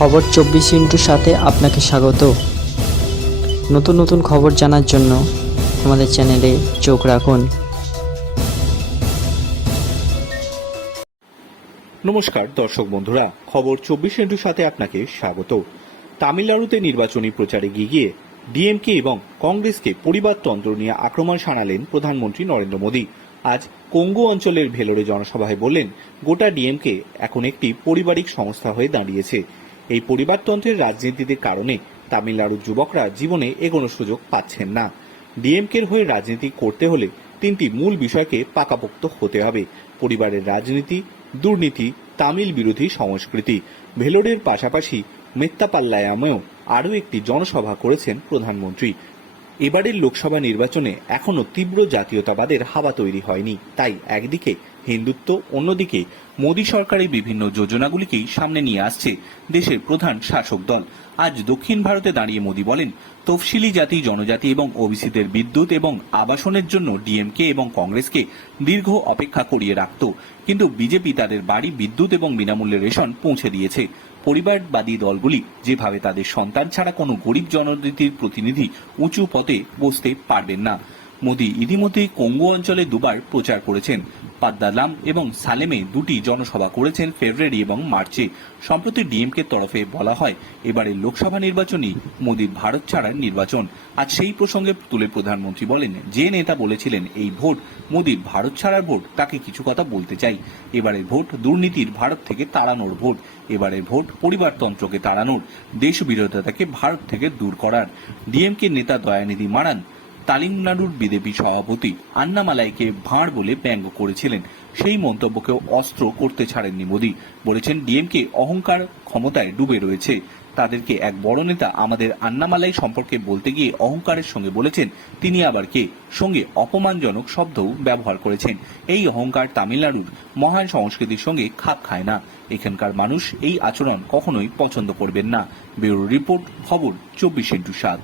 খবর চব্বিশ ইন্টুর সাথে আপনাকে স্বাগত। নতুন নতুন খবর জানার জন্য আমাদের চ্যানেলে চোখ রাখুন। নমস্কার, দর্শক বন্ধুরা, খবর চব্বিশ ইন্টুর সাথে আপনাকে স্বাগত। তামিলনাড়ুতে নির্বাচনী প্রচারে গিয়ে ডিএমকে এবং কংগ্রেসকে পরিবারতন্ত্র নিয়ে আক্রমণ শানালেন প্রধানমন্ত্রী নরেন্দ্র মোদী। আজ কঙ্গু অঞ্চলের ভেলোরে জনসভায় বললেন, গোটা ডিএমকে এখন একটি পারিবারিক সংস্থা হয়ে দাঁড়িয়েছে। এই পরিবারতন্ত্রের রাজনীতিতে কারণে তামিলনাড়ুর যুবকরা জীবনে এগোনোর সুযোগ পাচ্ছেন না। ডিএমকের হয়ে রাজনীতি করতে হলে তিনটি মূল বিষয়কে পাকাপোক্ত হতে হবে। পরিবারের রাজনীতি, দুর্নীতি, তামিল বিরোধী সংস্কৃতি। ভেলোরের পাশাপাশি মেত্তাপাল্লায়ামেও আরও একটি জনসভা করেছেন প্রধানমন্ত্রী। এবারের লোকসভা নির্বাচনে এখনও তীব্র জাতীয়তাবাদের হাওয়া তৈরি হয়নি। তাই একদিকে হিন্দুত্ব অন্যদিকে মোদী সরকারের বিভিন্ন যোজনাগুলিকেই সামনে নিয়ে আসছে দেশের প্রধান শাসক দল। আজ দক্ষিণ ভারতে দাঁড়িয়ে মোদী বলেন, তফসিলি জাতি, জনজাতি এবং ওবিসিদের বিদ্যুৎ এবং আবাসনের জন্য ডিএমকে এবং কংগ্রেসকে দীর্ঘ অপেক্ষা করিয়ে রাখত। কিন্তু বিজেপি তাদের বাড়ি, বিদ্যুৎ এবং বিনামূল্যে রেশন পৌঁছে দিয়েছে। পরিবারবাদী দলগুলি যেভাবে তাদের সন্তান ছাড়া কোনো গরিব জনজাতির প্রতিনিধি উঁচু পথে বসতে পারবেন না। মোদী ইতিমধ্যেই কঙ্গো অঞ্চলে দুবার প্রচার করেছেন। পাদ্দালাম এবং সালেমে দুটি জনসভা করেছেন ফেব্রুয়ারি এবং মার্চে। সম্প্রতি ডিএমকে তরফে বলা হয় এবারের লোকসভা নির্বাচনই মোদীর ভারত ছাড়ার নির্বাচন। আজ সেই প্রসঙ্গে তুলে প্রধানমন্ত্রী বলেন, যে নেতা বলেছিলেন এই ভোট মোদীর ভারত ছাড়ার ভোট, তাকে কিছু কথা বলতে চাই। এবারের ভোট দুর্নীতির ভারত থেকে তাড়ানোর ভোট এবারের ভোট পরিবারতন্ত্রকে তাড়ানোর দেশ বিরোধিতাকে ভারত থেকে দূর করার। ডিএমকে নেতা দয়ানিধি মারান তামিলনাড়ুর বিজেপি সভাপতি আন্নামালাইকে ভাঁড় বলে ব্যঙ্গ করেছিলেন। সেই মন্তব্যকেও অস্ত্র করতে ছাড়েননি মোদী। বলেছেন, ডিএমকে অহংকার ক্ষমতায় ডুবে রয়েছে। তাদেরকে এক বড় নেতা আমাদের আন্নামালাই সম্পর্কে বলতে গিয়ে অহংকারের সঙ্গে বলেছেন, তিনি আবার কে? সঙ্গে অপমানজনক শব্দও ব্যবহার করেছেন। এই অহংকার তামিলনাড়ুর মহান সংস্কৃতির সঙ্গে খাপ খায় না। এখানকার মানুষ এই আচরণ কখনোই পছন্দ করবেন না। ব্যুরো রিপোর্ট, খবর, চব্বিশ ইন্টু সাত।